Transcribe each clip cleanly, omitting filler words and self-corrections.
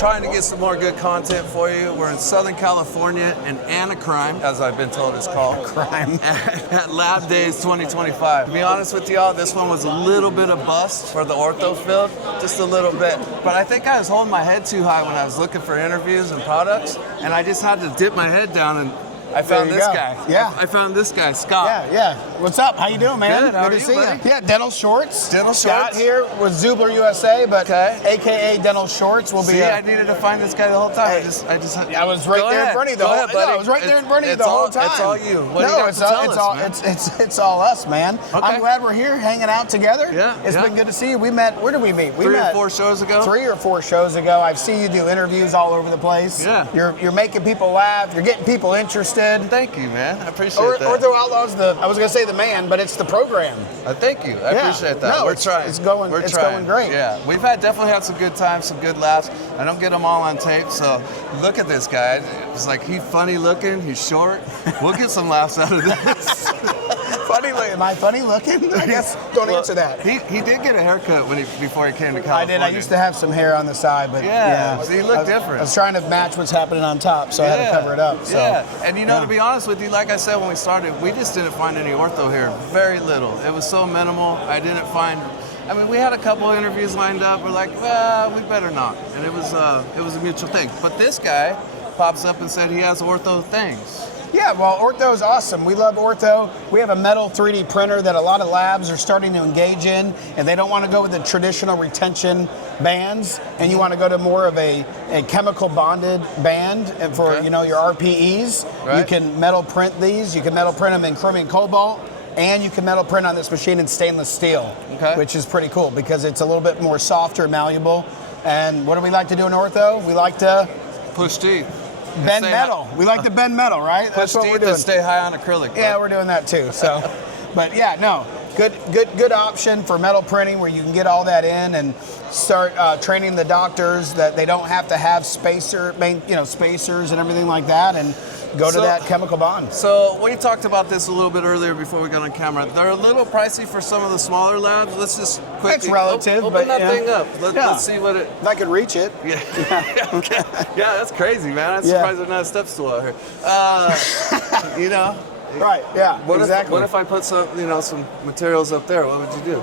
trying to get some more good content for you. We're in Southern California in Anaheim, as I've been told it's called. Crime. At Lab Days 2025. To be honest with y'all, this one was a little bit of bust for the ortho field, just a little bit. But I think I was holding my head too high when I was looking for interviews and products, and I just had to dip my head down, and I found this guy. Yeah. I found this guy, Scott. Yeah. What's up? How you doing, man? Good. How are to you, see buddy? you. Yeah, Dental Shorts. Dental Scott Shorts. here with ZublerUSA, but AKA Dental Shorts will be. See, I needed to find this guy the whole time. Hey, I was right there in front of you the whole time. No, I was right there in front of you the whole time. It's all you. What no, do you it's all it's all us, man. Okay. I'm glad we're here hanging out together. Yeah. It's been good to see you. We met. Where did we meet? We met 3 or 4 shows ago. 3 or 4 shows ago. I've seen you do interviews all over the place. Yeah. You're making people laugh. You're getting people interested. Thank you, man. I appreciate that. Ortho Outlaw's I was going to say the man, but it's the program. Thank you. I appreciate that. No, We're trying. It's going great. Yeah, we've definitely had some good times, some good laughs. I don't get them all on tape, so look at this guy. It's like he's funny looking, he's short. We'll get some laughs out of this. Funny looking? Am I funny looking? I guess don't answer that. He did get a haircut before he came to California. I did. I used to have some hair on the side, but so he looked different. I was trying to match what's happening on top, so I had to cover it up. So. Yeah, and to be honest with you, like I said when we started, we just didn't find any ortho here. Very little. It was so minimal. I mean, we had a couple interviews lined up. We're like, well, we better not. And it was a mutual thing. But this guy pops up and said he has ortho things. Yeah, well, Ortho is awesome. We love Ortho. We have a metal 3D printer that a lot of labs are starting to engage in, and they don't want to go with the traditional retention bands, and you want to go to more of a chemical bonded band for your RPEs. Right. You can metal print these. You can metal print them in chromium cobalt, and you can metal print on this machine in stainless steel, which is pretty cool because it's a little bit more softer, malleable. And what do we like to do in Ortho? We like to push teeth. Bend metal. We like to bend metal, right? That's what we're doing. Stay high on acrylic. Yeah, we're doing that too. So, but yeah, no, good option for metal printing where you can get all that in and start training the doctors that they don't have to have spacers and everything like that, and go to that chemical bond. So we talked about this a little bit earlier before we got on camera. They're a little pricey for some of the smaller labs. Let's just quickly it's relative, open that thing up. Let's see what it. If I could reach it. Yeah. Yeah, that's crazy, man. I'm surprised there's not a step stool out here. Right. Yeah. Exactly. What if I put some materials up there? What would you do?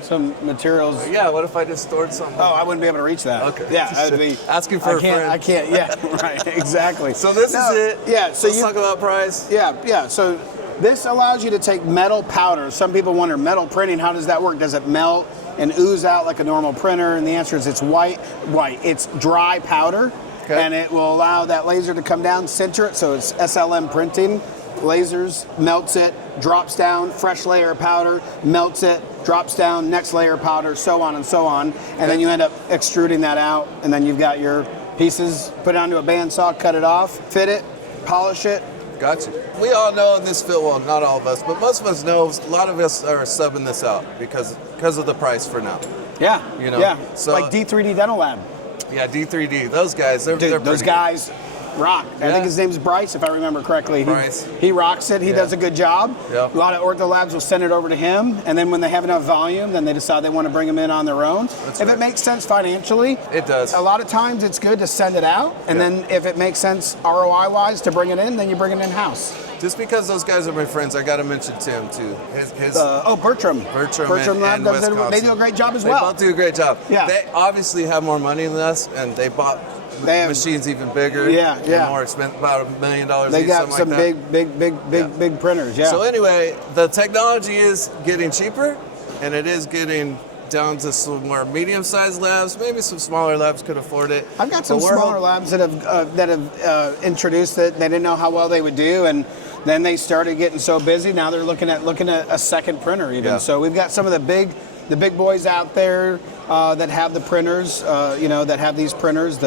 Some materials. Yeah, what if I just stored something? Oh, I wouldn't be able to reach that. Okay. Yeah, I'd be asking for a friend. I can't. Yeah, right. Exactly. So this is it. Yeah. So let's talk about price. Yeah. So this allows you to take metal powder. Some people wonder, metal printing, how does that work? Does it melt and ooze out like a normal printer? And the answer is it's white. It's dry powder, and it will allow that laser to come down, center it, so it's SLM printing. Lasers, melts it, drops down, fresh layer of powder, melts it, drops down, next layer of powder, so on and so on. And then you end up extruding that out, and then you've got your pieces, put it onto a bandsaw, cut it off, fit it, polish it. Gotcha. We all know in this field, well, not all of us, but most of us know a lot of us are subbing this out because of the price for now. Yeah. Yeah. So, like D3D Dental Lab. Yeah, D3D. Those guys, they're those guys rock. I think his name's Bryce, if I remember correctly. Bryce. He rocks it. He does a good job. Yep. A lot of ortho labs will send it over to him, and then when they have enough volume, then they decide they want to bring them in on their own. If it makes sense financially, it does. A lot of times it's good to send it out, and then if it makes sense ROI-wise to bring it in, then you bring it in-house. Just because those guys are my friends, I got to mention Tim too. Bertram. Bertram Lab they do a great job as well. They both do a great job. Yeah. They obviously have more money than us, and they bought machines even bigger. Yeah. More expensive, about $1 million They each, got some like big printers. Yeah. So anyway, the technology is getting cheaper, and it is getting down to some more medium-sized labs. Maybe some smaller labs could afford it. I've got some smaller labs that have introduced it. They didn't know how well they would do, and then they started getting so busy. Now they're looking at a second printer even. Yeah. So we've got some of the big boys out there that have the printers. That have these printers.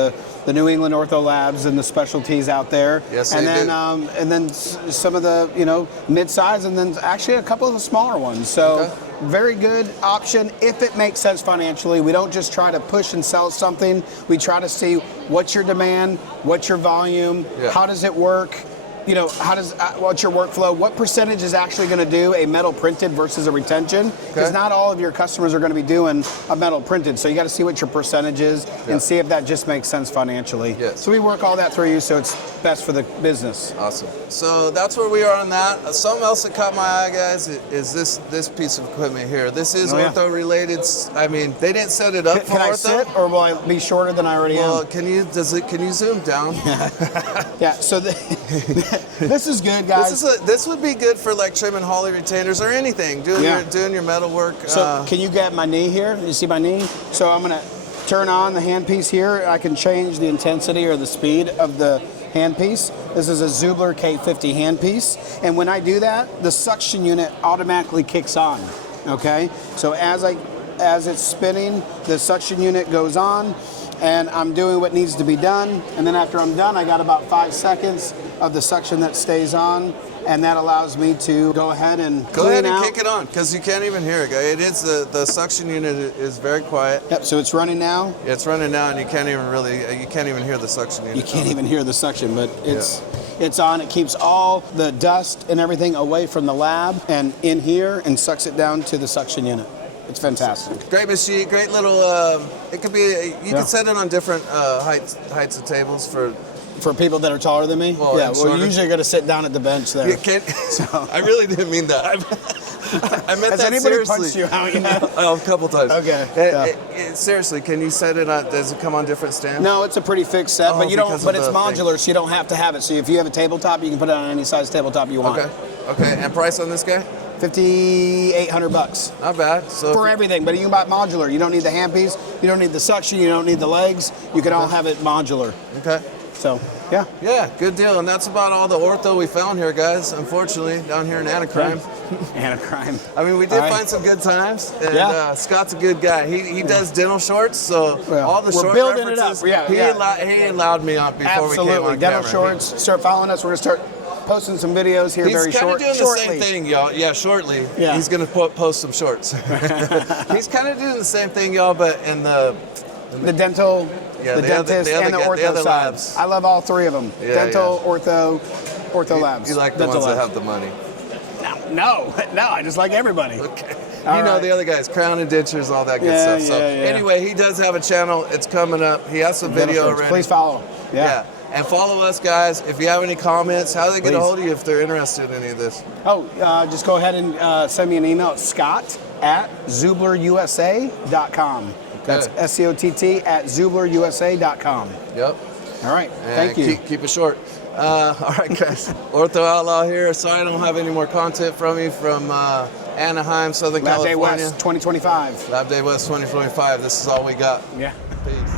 The New England Ortho Labs and the specialties out there. Yes, and then some of the mid-size, and then actually a couple of the smaller ones. So very good option if it makes sense financially. We don't just try to push and sell something. We try to see what's your demand, what's your volume, how does it work, you know, how does what's your workflow? What percentage is actually going to do a metal printed versus a retention? Because not all of your customers are going to be doing a metal printed, so you got to see what your percentage is and see if that just makes sense financially. Yes. So we work all that through you, so it's best for the business. Awesome. So that's where we are on that. Something else that caught my eye, guys, is this piece of equipment here. This is ortho related. I mean, they didn't set it up for Can I ortho. sit, or will I be shorter than I already am? Well, can you zoom down? Yeah. So this is good, guys. This would be good for like trimming Holly retainers or anything. Doing your metal work. So can you get my knee here? You see my knee? So I'm gonna turn on the handpiece here. I can change the intensity or the speed of the handpiece. This is a Zubler K50 handpiece, and when I do that, the suction unit automatically kicks on. Okay. So as it's spinning, the suction unit goes on, and I'm doing what needs to be done. And then after I'm done, I got about 5 seconds of the suction that stays on, and that allows me to go ahead and kick it on, because you can't even hear it. It is the suction unit is very quiet. Yep. So it's running now. It's running now, and you can't even hear the suction unit. You can't even hear the suction, but it's on. It keeps all the dust and everything away from the lab and in here, and sucks it down to the suction unit. It's fantastic. Great machine, great little. It could be. You can set it on different heights of tables for people that are taller than me. Well, yeah, we're usually going to sit down at the bench there. So. I really didn't mean that. I meant Has that anybody seriously. punched you out? You know? Oh, a couple times. Okay. Seriously, can you set it on? Does it come on different stands? No, it's a pretty fixed set, but you don't. But it's modular, so you don't have to have it. So if you have a tabletop, you can put it on any size tabletop you want. Okay. And price on this guy? $5,800. Not bad. So for everything, but you can buy it modular. You don't need the handpiece. You don't need the suction. You don't need the legs. You can all have it modular. Okay. So, yeah. Yeah, good deal. And that's about all the ortho we found here, guys, unfortunately, down here in Anaheim. Anaheim. I mean, we did find some good times, and Scott's a good guy. He does dental shorts, so all the short building references, it up. He allowed me on before we came on dental camera. shorts. Start following us. We're going to start posting some videos here very shortly. He's kind of doing the same thing, y'all. Yeah, shortly. Yeah. He's going to post some shorts. He's kind of doing the same thing, y'all, but in the dental, the dentist, and the ortho side. Labs. I love all three of them. Dental, ortho labs. You like the ones that have the money? No, I just like everybody. Okay. You know the other guys, crown and dentures, all that good stuff. So anyway, he does have a channel. It's coming up. He has some video already. Please follow. Yeah. And follow us, guys. If you have any comments, how do they get a hold of you if they're interested in any of this? Just go ahead and send me an email at scott@ZublerUSA.com. That's SCOTT@ZublerUSA.com. Yep. All right. And thank you. Keep it short. All right, guys. Ortho Outlaw here. Sorry I don't have any more content from you from Anaheim, Southern California. Lab Day West 2025. Lab Day West 2025. This is all we got. Yeah. Peace.